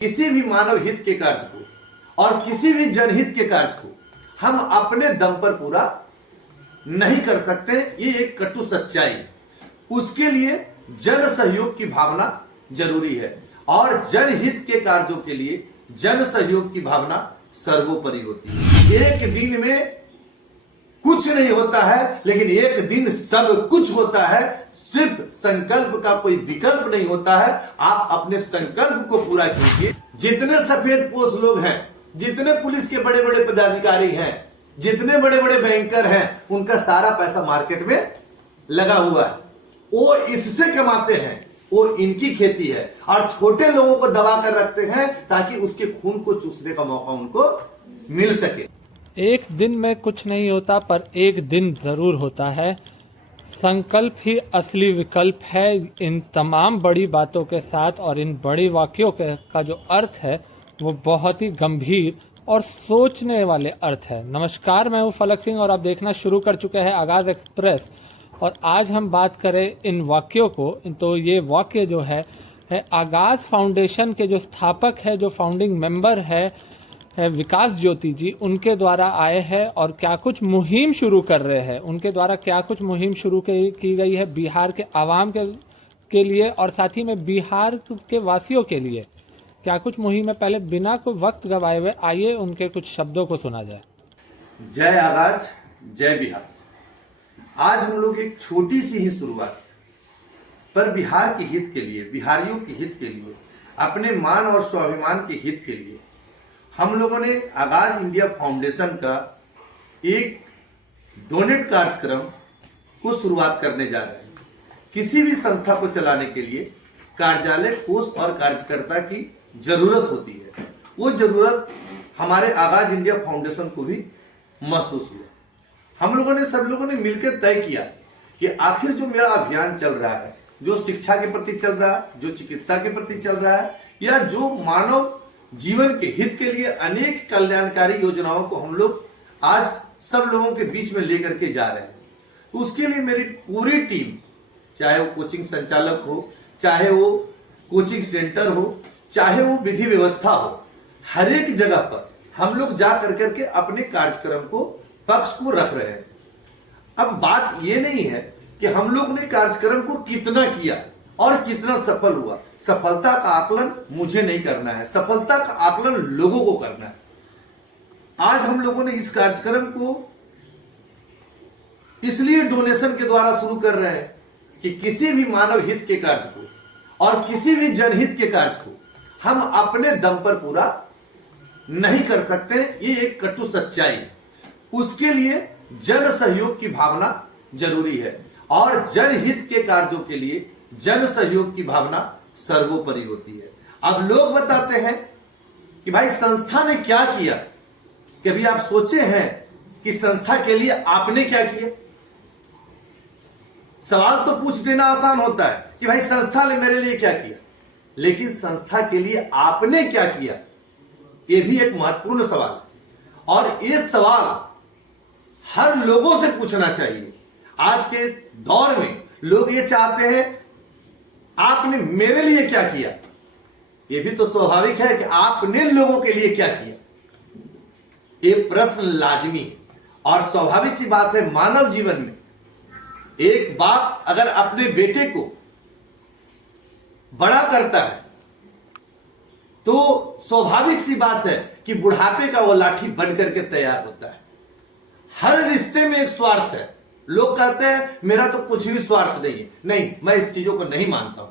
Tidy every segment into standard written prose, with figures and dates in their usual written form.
किसी भी मानव हित के कार्य को और किसी भी जनहित के कार्य को हम अपने दम पर पूरा नहीं कर सकते। ये एक कटु सच्चाई है। उसके लिए जन सहयोग की भावना जरूरी है और जनहित के कार्यों के लिए जन सहयोग की भावना सर्वोपरि होती है। एक दिन में कुछ नहीं होता है, लेकिन एक दिन सब कुछ होता है। सिर्फ संकल्प का कोई विकल्प नहीं होता है। आप अपने संकल्प को पूरा कीजिए। जितने सफेद पोश लोग हैं, जितने पुलिस के बड़े बड़े पदाधिकारी हैं, जितने बड़े बड़े बैंकर हैं, उनका सारा पैसा मार्केट में लगा हुआ है। वो इससे कमाते हैं, वो इनकी खेती है और छोटे लोगों को दबा कर रखते हैं ताकि उसके खून को चूसने का मौका उनको मिल सके। एक दिन में कुछ नहीं होता, पर एक दिन जरूर होता है। संकल्प ही असली विकल्प है। इन तमाम बड़ी बातों के साथ और इन बड़ी वाक्यों का जो अर्थ है वो बहुत ही गंभीर और सोचने वाले अर्थ है। नमस्कार, मैं हूँ फलक सिंह और आप देखना शुरू कर चुके हैं आगाज़ एक्सप्रेस। और आज हम बात करें इन वाक्यों को, तो ये वाक्य जो है आगाज़ फाउंडेशन के जो स्थापक है, जो फाउंडिंग मेंबर है विकास ज्योति जी, उनके द्वारा आए हैं और क्या कुछ मुहिम शुरू कर रहे हैं। उनके द्वारा क्या कुछ मुहिम शुरू की गई है बिहार के आवाम के लिए और साथ ही में बिहार के वासियों के लिए क्या कुछ मुहिम है। पहले बिना कोई वक्त गवाए हुए आइए उनके कुछ शब्दों को सुना जाए। जय आगाज, जय बिहार। आज हम लोग एक छोटी सी ही शुरुआत पर बिहार के हित के लिए, बिहारियों के हित के लिए, अपने मान और स्वाभिमान के हित के लिए हम लोगों ने आगाज इंडिया फाउंडेशन का एक डोनेट कार्यक्रम को शुरुआत करने जा रहे हैं। किसी भी संस्था को चलाने के लिए कार्यालय, कोष और कार्यकर्ता की जरूरत होती है। वो जरूरत हमारे आगाज इंडिया फाउंडेशन को भी महसूस हुआ। हम लोगों ने, सब लोगों ने मिलकर तय किया कि आखिर जो मेरा अभियान चल रहा है, जो शिक्षा के प्रति चल रहा है, जो चिकित्सा के प्रति चल रहा है, या जो मानव जीवन के हित के लिए अनेक कल्याणकारी योजनाओं को हम लोग आज सब लोगों के बीच में लेकर के जा रहे हैं, तो उसके लिए मेरी पूरी टीम, चाहे वो कोचिंग संचालक हो, चाहे वो कोचिंग सेंटर हो, चाहे वो विधि व्यवस्था हो, हर एक जगह पर हम लोग जा करके अपने कार्यक्रम को, पक्ष को रख रहे हैं। अब बात ये नहीं है कि हम लोग ने कार्यक्रम को कितना किया और कितना सफल हुआ। सफलता का आकलन मुझे नहीं करना है, सफलता का आकलन लोगों को करना है। आज हम लोगों ने इस कार्यक्रम को इसलिए डोनेशन के द्वारा शुरू कर रहे हैं कि किसी भी मानव हित के कार्य को और किसी भी जनहित के कार्य को हम अपने दम पर पूरा नहीं कर सकते। ये एक कटु सच्चाई है। उसके लिए जन सहयोग की भावना जरूरी है और जनहित के कार्यों के लिए जन सहयोग की भावना सर्वोपरि होती है। अब लोग बताते हैं कि भाई संस्था ने क्या किया। कभी आप सोचे हैं कि संस्था के लिए आपने क्या किया? सवाल तो पूछ देना आसान होता है कि भाई संस्था ने मेरे लिए क्या किया, लेकिन संस्था के लिए आपने क्या किया, यह भी एक महत्वपूर्ण सवाल है। और ये सवाल हर लोगों से पूछना चाहिए। आज के दौर में लोग ये चाहते हैं आपने मेरे लिए क्या किया। यह भी तो स्वाभाविक है कि आपने लोगों के लिए क्या किया। ये प्रश्न लाजमी है और स्वाभाविक सी बात है। मानव जीवन में एक बाप अगर अपने बेटे को बड़ा करता है तो स्वाभाविक सी बात है कि बुढ़ापे का वो लाठी बन करके तैयार होता है। हर रिश्ते में एक स्वार्थ है। लोग कहते हैं मेरा तो कुछ भी स्वार्थ नहीं है। नहीं, मैं इस चीजों को नहीं मानता हूं।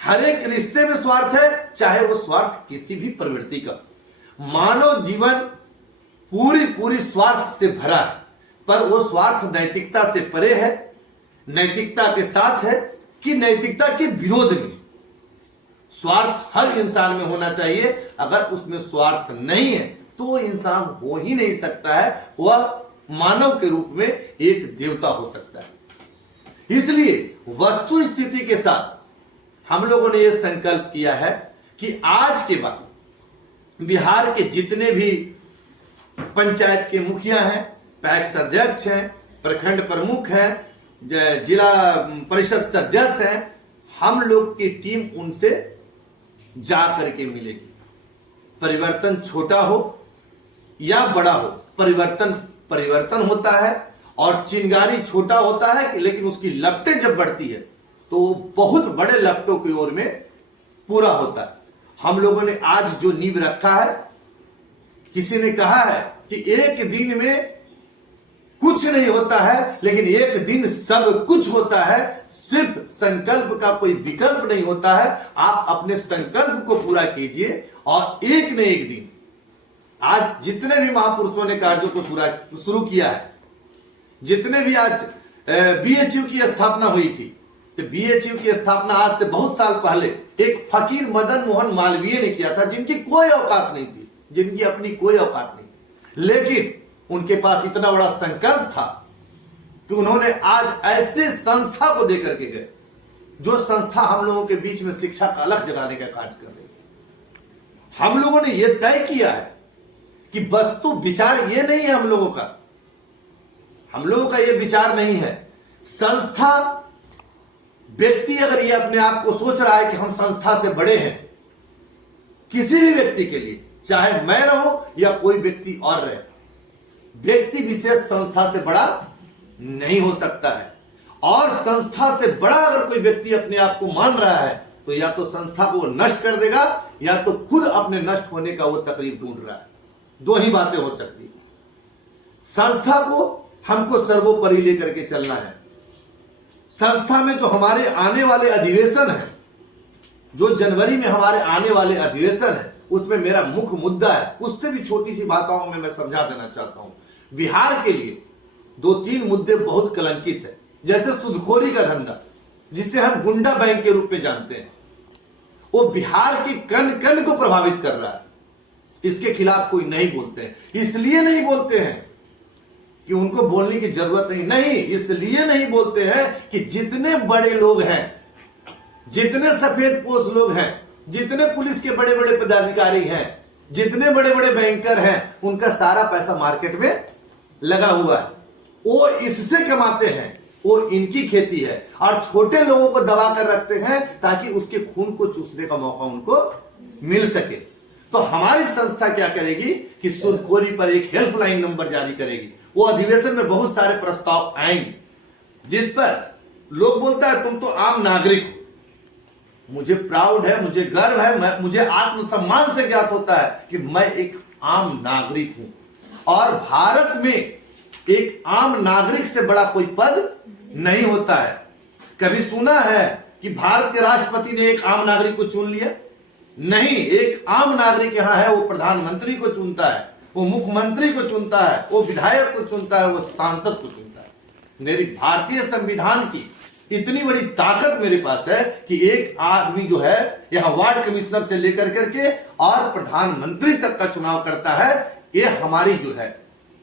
हर एक रिश्ते में स्वार्थ है, चाहे वो स्वार्थ किसी भी प्रवृत्ति का। मानव जीवन पूरी स्वार्थ से भरा है, पर वो स्वार्थ नैतिकता से परे है, नैतिकता के साथ है कि नैतिकता के विरोध में। स्वार्थ हर इंसान में होना चाहिए। अगर उसमें स्वार्थ नहीं है तो वो इंसान हो ही नहीं सकता है। वह मानव के रूप में एक देवता हो सकता है। इसलिए वस्तु स्थिति के साथ हम लोगों ने यह संकल्प किया है कि आज के बाद बिहार के जितने भी पंचायत के मुखिया हैं, पैक्स अध्यक्ष हैं, प्रखंड प्रमुख हैं, जिला परिषद सदस्य हैं, हम लोग की टीम उनसे जा करके मिलेगी। परिवर्तन छोटा हो या बड़ा हो, परिवर्तन परिवर्तन होता है। और चिंगारी छोटा होता है लेकिन उसकी लपटें जब बढ़ती है तो बहुत बड़े लपटों की ओर में पूरा होता है। हम लोगों ने आज जो नींव रखा है, किसी ने कहा है कि एक दिन में कुछ नहीं होता है लेकिन एक दिन सब कुछ होता है। सिर्फ संकल्प का कोई विकल्प नहीं होता है। आप अपने संकल्प को पूरा कीजिए और एक न एक दिन, आज जितने भी महापुरुषों ने कार्यों को शुरू किया है, जितने भी आज बीएचयू की स्थापना हुई थी, तो बीएचयू की स्थापना आज से बहुत साल पहले एक फकीर मदन मोहन मालवीय ने किया था, जिनकी कोई औकात नहीं थी, जिनकी अपनी कोई औकात नहीं थी, लेकिन उनके पास इतना बड़ा संकल्प था कि उन्होंने आज ऐसे संस्था को देकर के गए, जो संस्था हम लोगों के बीच में शिक्षा का अलग जगाने का कार्य कर रही है। हम लोगों ने यह तय किया है कि वस्तु विचार ये नहीं है हम लोगों का ये विचार नहीं है। संस्था, व्यक्ति अगर ये अपने आप को सोच रहा है कि हम संस्था से बड़े हैं, किसी भी व्यक्ति के लिए, चाहे मैं रहूं या कोई व्यक्ति और रहे, व्यक्ति विशेष संस्था से बड़ा नहीं हो सकता है। और संस्था से बड़ा अगर कोई व्यक्ति अपने आप को मान रहा है तो या तो संस्था को नष्ट कर देगा या तो खुद अपने नष्ट होने का वो तकलीफ ढूंढ रहा है। दो ही बातें हो सकती है। संस्था को हमको सर्वोपरि लेकर के चलना है। संस्था में जो हमारे आने वाले अधिवेशन है, जो जनवरी में हमारे आने वाले अधिवेशन है, उसमें मेरा मुख्य मुद्दा है, उससे भी छोटी सी भाषाओं में मैं समझा देना चाहता हूं। बिहार के लिए 2-3 मुद्दे बहुत कलंकित है, जैसे सूदखोरी का धंधा, जिसे हम गुंडा बैंक के रूप में जानते हैं, वो बिहार की कण कण को प्रभावित कर रहा है। इसके खिलाफ कोई नहीं बोलते हैं। इसलिए नहीं बोलते हैं कि उनको बोलने की जरूरत नहीं, इसलिए नहीं बोलते हैं कि जितने बड़े लोग हैं, जितने सफेदपोश लोग हैं, जितने पुलिस के बड़े बड़े पदाधिकारी हैं, जितने बड़े बड़े बैंकर हैं, उनका सारा पैसा मार्केट में लगा हुआ है। वो इससे कमाते हैं, वो इनकी खेती है, और छोटे लोगों को दबा कर रखते हैं ताकि उसके खून को चूसने का मौका उनको मिल सके। तो हमारी संस्था क्या करेगी कि सूदखोरी पर एक हेल्पलाइन नंबर जारी करेगी। वो अधिवेशन में बहुत सारे प्रस्ताव आएंगे जिस पर लोग बोलता है तुम तो आम नागरिक हो। मुझे प्राउड है, मुझे गर्व है, मुझे आत्मसम्मान से ज्ञात होता है कि मैं एक आम नागरिक हूं। और भारत में एक आम नागरिक से बड़ा कोई पद नहीं होता है। कभी सुना है कि भारत के राष्ट्रपति ने एक आम नागरिक को चुन लिया? नहीं, एक आम नागरिक यहां है, वो प्रधानमंत्री को चुनता है, वो मुख्यमंत्री को चुनता है, वो विधायक को चुनता है, वो सांसद को चुनता है। मेरी भारतीय संविधान की इतनी बड़ी ताकत मेरे पास है कि एक आदमी जो है यहां वार्ड कमिश्नर से लेकर करके और प्रधानमंत्री तक का चुनाव करता है। ये हमारी जो है,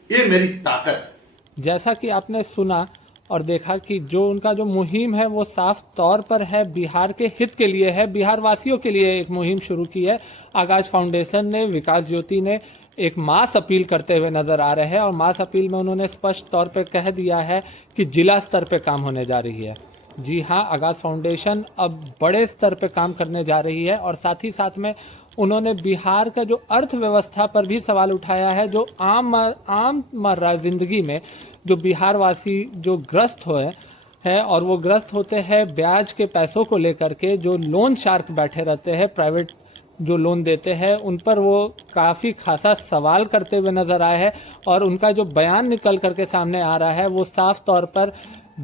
ये मेरी ताकत है। जैसा कि आपने सुना और देखा कि जो उनका जो मुहिम है वो साफ तौर पर है बिहार के हित के लिए है, बिहार वासियों के लिए एक मुहिम शुरू की है। आगाज फाउंडेशन ने, विकास ज्योति ने एक मास अपील करते हुए नजर आ रहे हैं, और मास अपील में उन्होंने स्पष्ट तौर पर कह दिया है कि जिला स्तर पर काम होने जा रही है। जी हाँ, आगाज फाउंडेशन अब बड़े स्तर पर काम करने जा रही है, और साथ ही साथ में उन्होंने बिहार का जो अर्थव्यवस्था पर भी सवाल उठाया है। जो आममर्रा जिंदगी में जो बिहार वासी जो ग्रस्त हुए हैं, और वो ग्रस्त होते हैं ब्याज के पैसों को लेकर के, जो लोन शार्क बैठे रहते हैं, प्राइवेट जो लोन देते हैं, उन पर वो काफ़ी खासा सवाल करते हुए नज़र आए हैं। और उनका जो बयान निकल करके सामने आ रहा है वो साफ तौर पर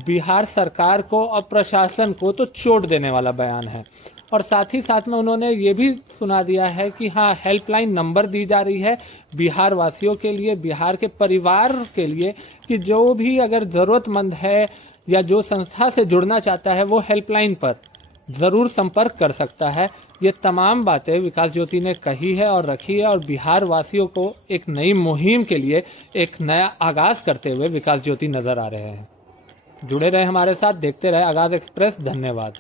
बिहार सरकार को और प्रशासन को तो चोट देने वाला बयान है। और साथ ही साथ में उन्होंने ये भी सुना दिया है कि हाँ, हेल्पलाइन नंबर दी जा रही है बिहार वासियों के लिए, बिहार के परिवार के लिए, कि जो भी अगर ज़रूरतमंद है या जो संस्था से जुड़ना चाहता है वो हेल्पलाइन पर ज़रूर संपर्क कर सकता है। ये तमाम बातें विकास ज्योति ने कही है और रखी है, और बिहार वासियों को एक नई मुहिम के लिए एक नया आगाज़ करते हुए विकास ज्योति नज़र आ रहे हैं। जुड़े रहे हमारे साथ, देखते रहे आगाज़ एक्सप्रेस। धन्यवाद।